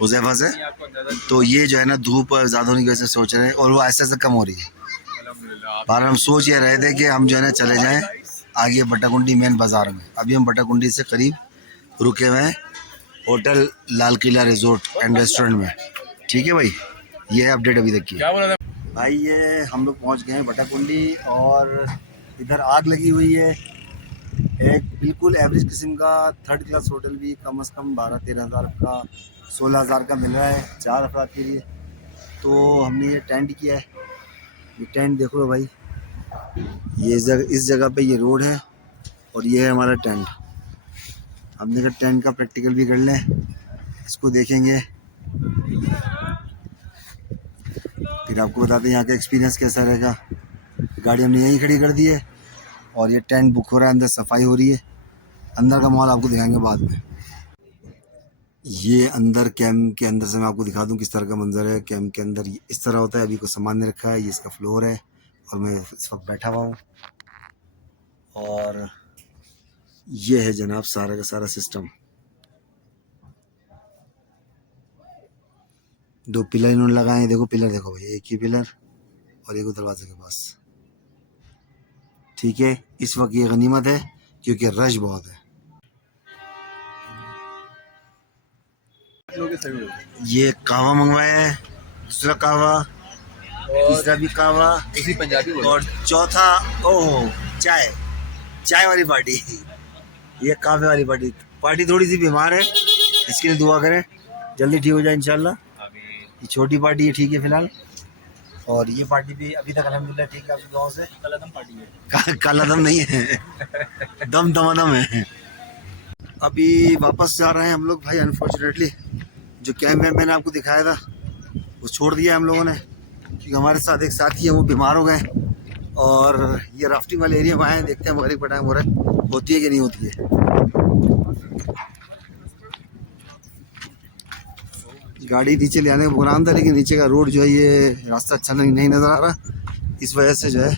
हुज़ैफा से, तो ये जो है ना धूप ज़्यादा होने की वजह से सोच रहे हैं, और वो ऐसे ऐसे कम हो रही है। बार हम सोच ये रहे थे कि हम जो है ना चले जाएं आगे बटाकुंडी मेन बाज़ार में। अभी हम बटाकुंडी से करीब रुके हुए हैं hotel Lal Qila resort and restaurant में। ठीक है भाई, ये है अपडेट अभी तक की। भाई ये हम लोग पहुंच गए हैं बटाकुंडी, और इधर आग लगी हुई है। एक बिल्कुल एवरेज किस्म का 3rd क्लास होटल भी कम से कम 12-13 हज़ार का, 16 हज़ार का मिल रहा है 4 अफराद के लिए। तो हमने ये टेंट किया है, ये टेंट देखो भाई, ये इस जगह पे ये रोड है और ये है हमारा टेंट। हमने कहा टेंट का प्रैक्टिकल भी कर लें, इसको देखेंगे फिर आपको बताते हैं यहाँ का एक्सपीरियंस कैसा रहेगा। गाड़ी हमने यहीं खड़ी कर दी है और ये टेंट बुक हो रहा है, अंदर सफाई हो रही है। अंदर का माहौल आपको दिखाएंगे बाद में। ये अंदर कैंप के अंदर से मैं आपको दिखा दूं किस तरह का मंजर है। कैंप के अंदर इस तरह होता है, अभी कोई सामान नहीं रखा है, ये इसका फ्लोर है और मैं इस वक्त बैठा हुआ हूँ। और ये है जनाब सारा का सारा सिस्टम। 2 पिलर इन्होंने लगाए हैं, देखो पिलर देखो भाई, एक ही पिलर और एक दरवाजे के पास। ठीक है, इस वक्त ये गनीमत है क्योंकि रश बहुत है। ये कहवा मंगवाया है, दूसरा कहवा, तीसरा भी कहवा, उसी पंजाबी और चौथा ओह चाय, चाय वाली पार्टी। ये कहवे वाली पार्टी। पार्टी थोड़ी सी बीमार है, इसके लिए दुआ करें जल्दी ठीक हो जाए इंशाल्लाह। ये छोटी पार्टी है, ठीक है फिलहाल। और ये पार्टी भी अभी तक अल्हम्दुलिल्लाह ठीक है। आपके गाँव से कलादम पार्टी है, कलादम नहीं है, दम दमादम है। अभी वापस जा रहे हैं हम लोग भाई। अनफॉर्चुनेटली जो कैंप में मैंने आपको दिखाया था वो छोड़ दिया हम लोगों ने, क्योंकि हमारे साथ एक साथी है वो बीमार हो गए। और ये राफ्टिंग वाले एरिया में आए हैं, देखते हैं मगरिब का टाइम हो रहा है, होती है कि नहीं होती है। गाड़ी नीचे ले आने का प्रोग्राम था, लेकिन नीचे का रोड जो है ये रास्ता अच्छा नहीं नज़र आ रहा, इस वजह से जो है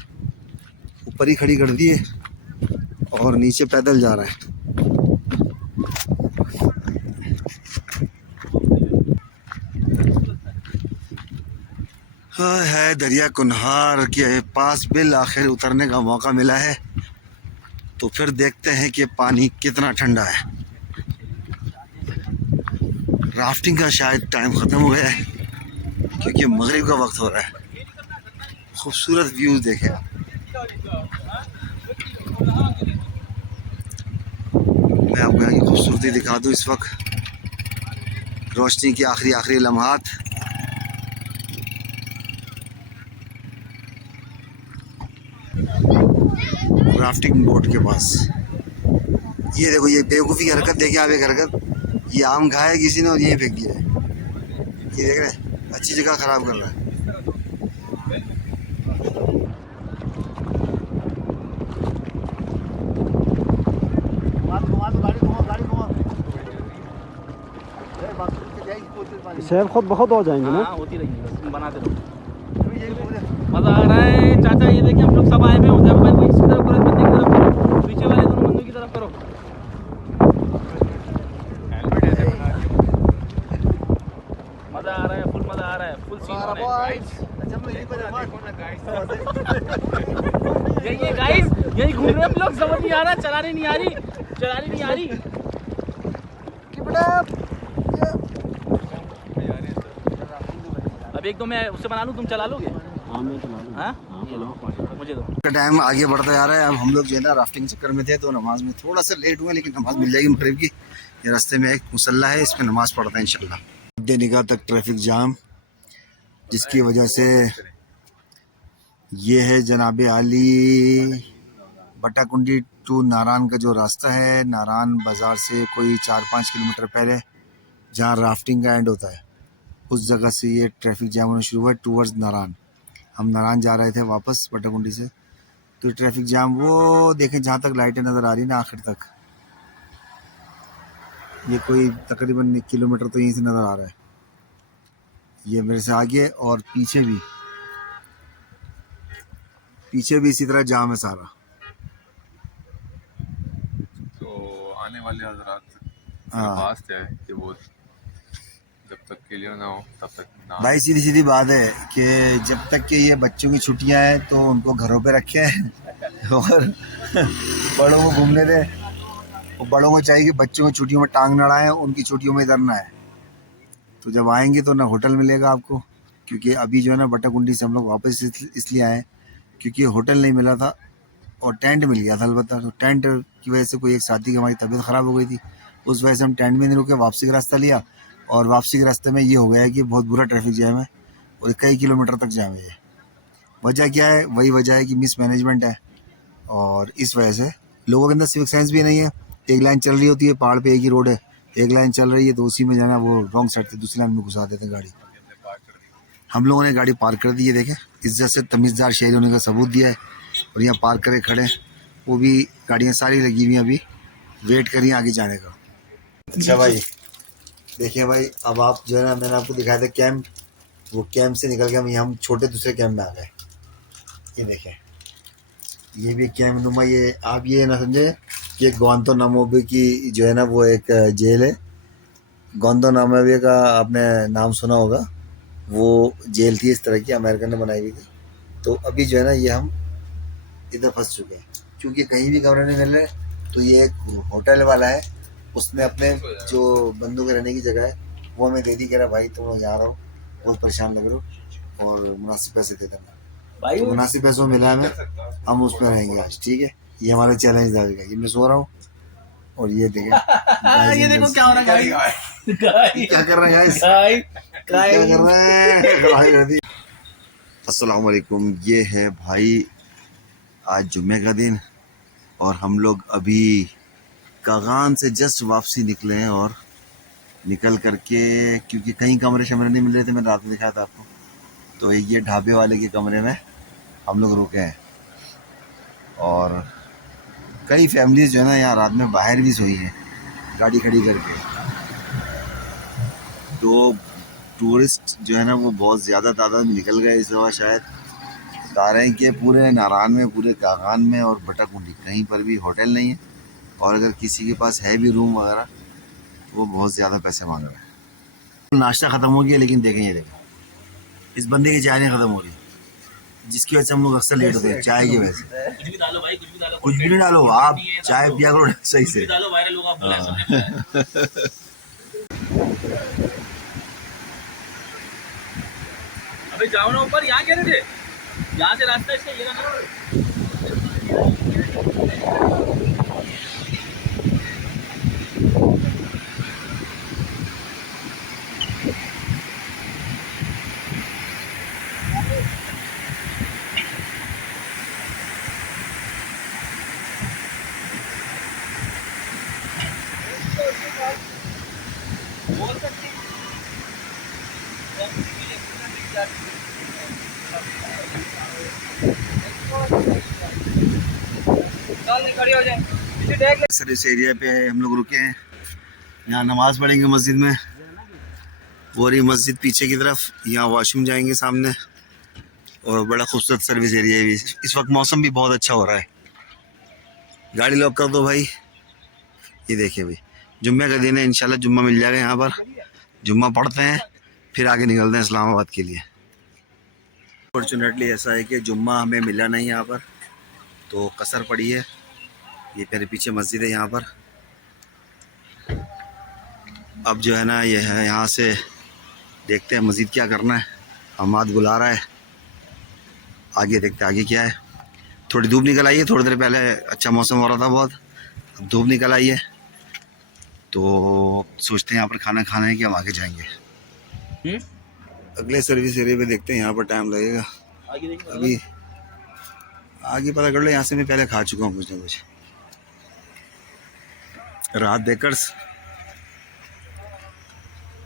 ऊपर ही खड़ी कर दी है और नीचे पैदल जा रहा है। है दरिया कुन्हार के पास बिल आखिर उतरने का मौका मिला है, तो फिर देखते हैं कि पानी कितना ठंडा है। राफ्टिंग का शायद टाइम ख़त्म हो गया है क्योंकि मगरिब का वक्त हो रहा है। खूबसूरत व्यूज़ देखें आप। मैं आपको यहाँ की खूबसूरती दिखा दूँ। इस वक्त रोशनी के आखिरी लम्हात। राफ्टिंग बोट के पास ये देखो, ये बेवकूफ़ी की हरकत देखिए आप। एक हरकत, ये आम खाया किसी ने और यहीं फेंक दिया है। ये देख रहे हैं, अच्छी जगह ख़राब कर रहा है। शहर खुद बहुत हो जाएंगे ना। हाँ, होती रहेंगी, बस तुम बनाते रहो। मजा आ रहा है चाचा। ये देखिए हम लोग सब आए हुए हैं। उधर भाई को इसकी तरफ करो, बंदे की तरफ करो, पीछे वाले दोनों बंदों की तरफ करो। मजा आ रहा है, फुल मजा आ रहा है, फुल सीन है। यही गाइस, यही घूम रहे हम लोग, समझ नहीं आ रहा, चलाने नहीं आ रही। अब एक दो मैं उससे बना लूँ, तुम चला लोगे? हाँ मैं चला लूँ। हाँ ये लो, मुझे दो। का टाइम आगे बढ़ता जा रहा है। अब हम लोग जो है ना राफ्टिंग चक्कर में थे, तो नमाज में थोड़ा सा लेट हुए, लेकिन नमाज मिल जाएगी मगरिब की। ये रास्ते में एक मुसल्ला है, इसमें नमाज पढ़ते हैं इंशाल्लाह। मध्य निगाह तक ट्रैफिक जाम, जिसकी वजह से ये है जनाब आली बट्टाकुंडी टू नारायण का जो रास्ता है। नारायण बाज़ार से कोई 4-5 किलोमीटर पहले जहाँ राफ्टिंग का एंड होता है, उस जगह से ये ट्रैफिक जाम होना शुरू हुआ है टूवर्ड्स नारायण। हम नारायण जा रहे थे वापस बट्टाकुंडी से, तो ट्रैफिक जाम वो देखें जहाँ तक लाइटें नज़र आ रही ना आखिर तक, ये कोई तकरीबन 1 किलोमीटर तो यहीं से नज़र आ रहा है। ये मेरे से आगे और पीछे भी इसी तरह जाम है सारा। तो आने वाले हजरात हाँ फास्ट है कि वो जब तक क्लियर ना हो तब तक ना। भाई सीधी बात है कि जब तक कि ये बच्चों की छुट्टियां हैं तो उनको घरों पे रखे और बड़ों को घूमने दे। वो बड़ों को चाहिए कि बच्चों को छुट्टियों में टांग ना अड़ाएं, उनकी छुट्टियों में इधर ना है। तो जब आएंगे तो ना होटल मिलेगा आपको, क्योंकि अभी जो है ना बट्टाकुंडी से हम लोग वापस इसलिए आए क्योंकि होटल नहीं मिला था और टेंट मिल गया था अलबत्ता। तो टेंट की वजह से कोई एक साथी की हमारी तबीयत ख़राब हो गई थी, उस वजह से हम टेंट में नहीं रुके, वापसी का रास्ता लिया। और वापसी के रास्ते में ये हो गया है कि बहुत बुरा ट्रैफिक जैम है और कई किलोमीटर तक जाम है। वजह क्या है? वही वजह है कि मिस मैनेजमेंट है, और इस वजह से लोगों के अंदर सिविक सेंस भी नहीं है। एक लाइन चल रही होती है, पहाड़ पे एक ही रोड है, एक लाइन चल रही है तो उसी में जाना, वो रॉन्ग साइड से दूसरी लाइन में घुसा देते हैं गाड़ी। हम लोगों ने गाड़ी पार्क कर दी है, देखें इज्जत से तमीज़दार शहरी होने का सबूत दिया है। और यहाँ पार्क करे खड़े, वो भी गाड़ियाँ सारी लगी हुई हैं, अभी वेट करिए आगे जाने का। अच्छा भाई देखिए भाई, अब आप जो है ना, मैंने आपको दिखाया था कैंप, वो कैंप से निकल के हम छोटे दूसरे कैंप में आ गए। ये देखें, ये भी कैंप नुमा, ये आप ये ना समझे कि ग्वांतानामो बे की जो है ना वो एक जेल है। ग्वांतानामो बे का आपने नाम सुना होगा, वो जेल थी इस तरह की, अमेरिका ने बनाई हुई थी। तो अभी जो है ना ये हम इधर फंस चुके हैं, क्योंकि कहीं भी कमरे नहीं मिल रहे। तो ये एक होटल वाला है, उसने अपने जो बंदों के रहने की जगह है वो हमें दे दी। कह रहा भाई तुम लोग यहाँ रहो, बहुत परेशान लग रहे हो और मुनासिब पैसे दे देना। भाई तो मुनासिब पैसों में मिला हमें, हम उस पर रहेंगे आज। ठीक है, ये हमारा चैलेंज रहेगा। ये मैं सो रहा हूँ और ये देखें ये देखो क्या हो रहा है, क्या कर रहे हैं गाइस, क्या कर रहे हैं। अस्सलाम वालेकुम। ये है भाई आज जुम्मे का दिन और हम लोग अभी कागान से जस्ट वापसी निकले हैं और निकल करके, क्योंकि कहीं कमरे शमरे नहीं मिल रहे थे, मैंने रात में दिखाया था आपको, तो ये ढाबे वाले के कमरे में हम लोग रुके हैं। और कई फैमिलीज जो है ना यहाँ रात में बाहर भी सोई हैं गाड़ी खड़ी करके। तो टूरिस्ट जो है ना वो बहुत ज़्यादा तादाद में निकल गए इस दफ़ा। शायद बता रहे हैं कि पूरे नारायण में, पूरे कागान में और बटाकुंडी कहीं पर भी होटल नहीं है, और अगर किसी के पास है भी रूम वगैरह वो बहुत ज़्यादा पैसे मांग रहा है। नाश्ता ख़त्म हो गया, लेकिन देखें, ये देखें इस बंदे की चाय नहीं ख़त्म हो रही, जिसकी वजह से हम लोग अक्सर लेट होते हैं चाय की वजह से। कुछ भी डालो भाई, कुछ भी डालो, कुछ भी नहीं डालो, आप चाय पिया करो सही कुछ भी से। डालो, वायरल होगा आपको लाइव सुनने में। अबे जाओ ना ऊपर, यहाँ कह रहे थे, यहाँ से रास्ता इसका ये ना। सर्विस एरिया पे हम लोग रुके हैं, यहाँ नमाज़ पढ़ेंगे मस्जिद में। और ये मस्जिद पीछे की तरफ, यहाँ वॉशरूम जाएंगे सामने, और बड़ा खूबसूरत सर्विस एरिया है। इस वक्त मौसम भी बहुत अच्छा हो रहा है। गाड़ी लॉक कर दो भाई। ये देखिए भाई, जुम्मे का दिन है, इंशाल्लाह जुम्मा मिल जाएगा यहाँ पर। जुम्मा पढ़ते हैं फिर आगे निकलते हैं इस्लामाबाद के लिए। फॉर्चुनेटली ऐसा है कि जुम्मा हमें मिला नहीं यहाँ पर, तो कसर पड़ी है। ये मेरे पीछे मस्जिद है यहाँ पर। अब जो है ना ये है, यहाँ से देखते हैं मस्जिद क्या करना है। हमाद बुला रहा है, आगे देखते हैं आगे क्या है। थोड़ी धूप निकल आई है, थोड़ी देर पहले अच्छा मौसम हो रहा था बहुत, अब धूप निकल आई है। तो सोचते हैं यहाँ पर खाना खाना है कि हम आगे जाएंगे। अगले सर्विस एरिया पे देखते हैं, यहाँ पर टाइम लगेगा। अभी आगे पता कर लो, यहाँ से मैं पहले खा चुका हूँ कुछ ना कुछ। रात बेकर्स,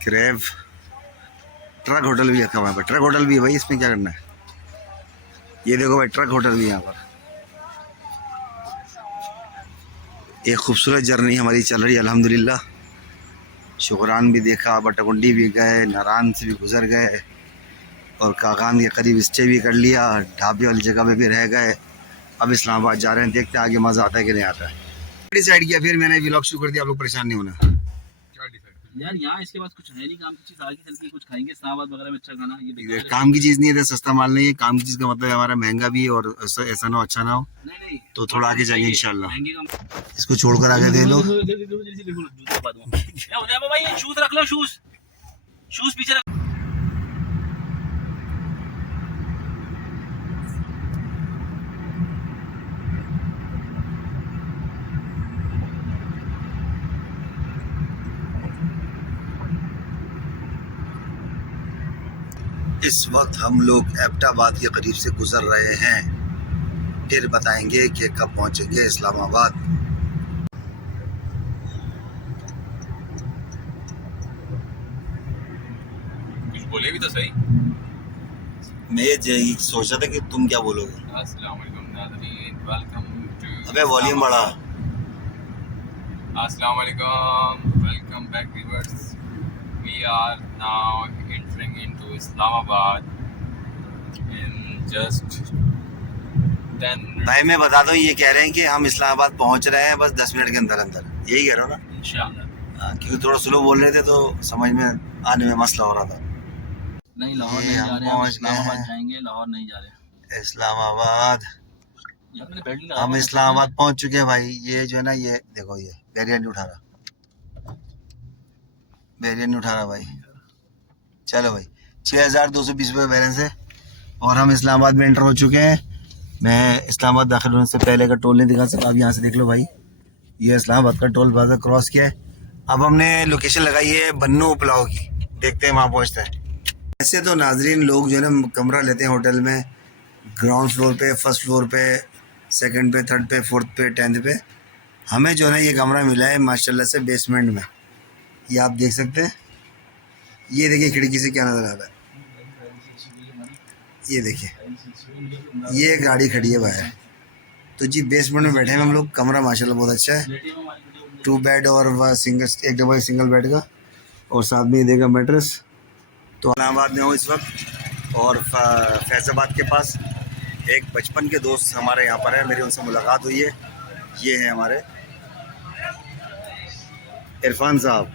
क्रैब, ट्रक होटल भी रखा हुआ है भाई। ट्रक होटल भी है भाई, इसमें क्या करना है। ये देखो भाई, ट्रक होटल भी यहाँ पर। एक खूबसूरत जर्नी हमारी चल रही है अल्हम्दुलिल्लाह। शुक्रान भी देखा, बटाकुंडी भी गए, नारायण से भी गुजर गए, और कागान के करीब स्टे भी कर लिया, ढाबे वाली जगह पे भी रह गए। अब इस्लामाबाद जा रहे हैं, देखते हैं आगे मज़ा आता है कि नहीं आता है। डिसाइड किया, फिर मैंने व्लॉग शुरू कर दिया, आप लोग परेशान नहीं होना। यार यहाँ इसके पास कुछ है नहीं काम की चीज, आगे चल के कुछ खाएंगे इस्लामाबाद वगैरह में अच्छा खाना। ये काम की चीज़ नहीं है, सस्ता माल नहीं है। काम की चीज़ का मतलब हमारा महंगा भी है, और ऐसा ना हो अच्छा ना हो। नहीं तो थोड़ा आगे जाएंगे इंशाल्लाह। महंगे का इसको छोड़कर आगे दे लो। भाई ये शूज रख लो, शूज पीछे रख। इस वक्त हम लोग एबटाबाद के करीब से गुजर रहे हैं, फिर बताएंगे कि कब पहुंचेंगे इस्लामाबाद। कुछ बोले भी तो सही। मैं यही सोचा था कि तुम क्या बोलोगे। अस्सलाम वालेकुम नाज़रीन, वेलकम टू। अबे वॉल्यूम बढ़ा। अस्सलाम वालेकुम, welcome back viewers. We are now entering into Islamabad in just 10 minutes. भाई मैं बता दूं, ये कह रहे हैं कि हम इस्लामाबाद पहुंच रहे हैं बस 10 मिनट के अंदर अंदर, यही कह रहा हूँ ना। इंशाल्लाह। क्योंकि थोड़ा स्लो बोल रहे थे तो समझ में आने में मसला हो रहा था। नहीं लाहौर नहीं जा रहे हैं, हम इस्लामाबाद जाएंगे, लाहौर नहीं जा रहे। इस्लामाबाद मैंने बेल्ट नहीं लगाया। हम इस्लामाबाद पहुंच चुके हैं भाई। ये जो है ना, ये देखो, ये बैरियर नहीं उठा रहा, बैरियर नहीं उठा रहा भाई। चलो भाई, 6220 रुपये बैलेंस है और हम इस्लामाबाद में एंटर हो चुके हैं। मैं इस्लामाबाद दाखिल होने से पहले का टोल नहीं दिखा सकता, आप यहाँ से देख लो भाई। ये इस्लामाबाद का टोल प्लाजा क्रॉस किया है। अब हमने लोकेशन लगाई है बन्नू पुलाव की, देखते हैं वहाँ पहुँचता है। ऐसे तो नाजरीन लोग जो है ना कमरा लेते हैं होटल में, ग्राउंड फ्लोर पे, फर्स्ट फ्लोर पे, सेकंड पे, थर्ड पे, फोर्थ पे, 10th पे। हमें जो है ना ये कमरा मिला है माशाल्लाह से बेसमेंट में। ये आप देख सकते हैं, ये देखिए खिड़की से क्या नज़र आ रहा है, ये देखिए, ये गाड़ी खड़ी है बाहर। तो जी बेसमेंट में बैठे हैं हम लोग। कमरा माशाल्लाह बहुत अच्छा है, 2 बेड और सिंगल, एक डबल सिंगल बेड का, और साथ में ये देगा मैट्रेस। तो इस्लामाबाद में हूँ इस वक्त और फैज़ाबाद के पास एक बचपन के दोस्त हमारे यहाँ पर है, मेरी उनसे मुलाकात हुई है। ये है हमारे इरफान साहब,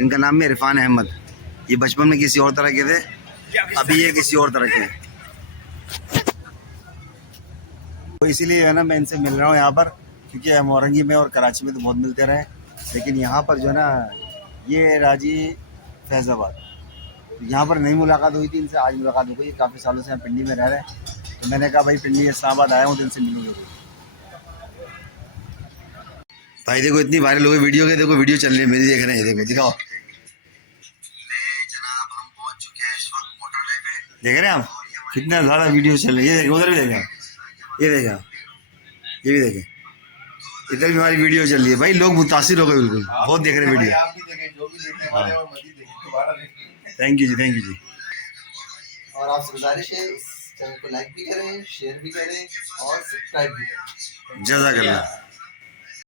इनका नाम है इरफान अहमद। ये बचपन में किसी और तरह के थे, अभी ये किसी और तरह के हैं। तो इसीलिए है ना मैं इनसे मिल रहा हूँ यहाँ पर, क्योंकि मोरंगी में और कराची में तो बहुत मिलते रहे, लेकिन यहाँ पर जो है ना ये राजी फैज़ाबाद, तो यहाँ पर नहीं मुलाकात हुई थी इनसे, आज मुलाकात हो गई। काफ़ी सालों से यहाँ पिंडी में रह रहे हैं, तो मैंने कहा भाई पिंडी इस्लामाबाद आया हूँ तो इनसे मिलूंगा। भाई देखो इतनी वायरल हो गई वीडियो के, देखो वीडियो चल रही है मेरी, देख रहे हैं, देखो दिखाओ। जनाब हम पहुंच चुके हैं इस वक्त मोटरवे पे, देख रहे हैं आप कितना ज़्यादा वीडियो चल रही है। ये उधर भी देखें, ये देखें, ये भी देखें, इधर भी हमारी वीडियो चल रही है। भाई लोग मुतासिर हो गए बिल्कुल, बहुत देख रहे हैं video. Thank you ji, thank you ji. और आपसे गुजारिश है इस चैनल को लाइक भी करें, शेयर भी करें और सब्सक्राइब भी करें। जज़ाकल्लाह।